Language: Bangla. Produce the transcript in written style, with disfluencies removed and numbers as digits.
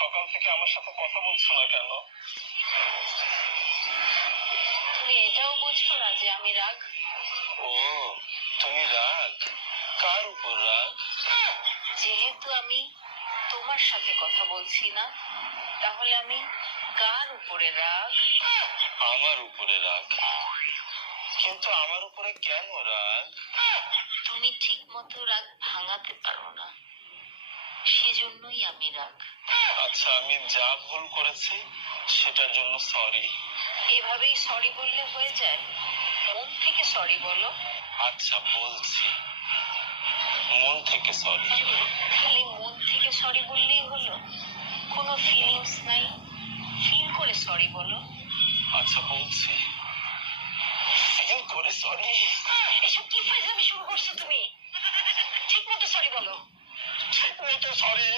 সকাল থেকে আমার সাথে কথা বলছো না কেন? তুমি এটাও বুঝছো না যে আমি রাগ? ও, তুমি রাগ? কার উপর রাগ? যেহেতু আমি তোমার সাথে কথা বলছি না, তাহলে আমি কার উপরে রাগ? আমার উপরে রাগ। কিন্তু আমার উপরে কেন রাগ? তুমি ঠিক মতো রাগ ভাঙাতে পারো না, সেজন্যই আমি রাগ। আচ্ছা, আমি যা ভুল করেছি সেটার জন্য সরি। এভাবেই সরি বললে হয়ে যায়? মন থেকে সরি বলো। আচ্ছা, বলছি মন থেকে সরি। খালি মন থেকে সরি বললেই হলো? কোনো ফিলিংস নাই? ফিল করে সরি বলো। আচ্ছা, বলছি ফিল করে সরি। এসব কি ফাইজলামি শুরু করছো তুমি? ঠিক মতো সরি বলো। ঠিক মতো সরি।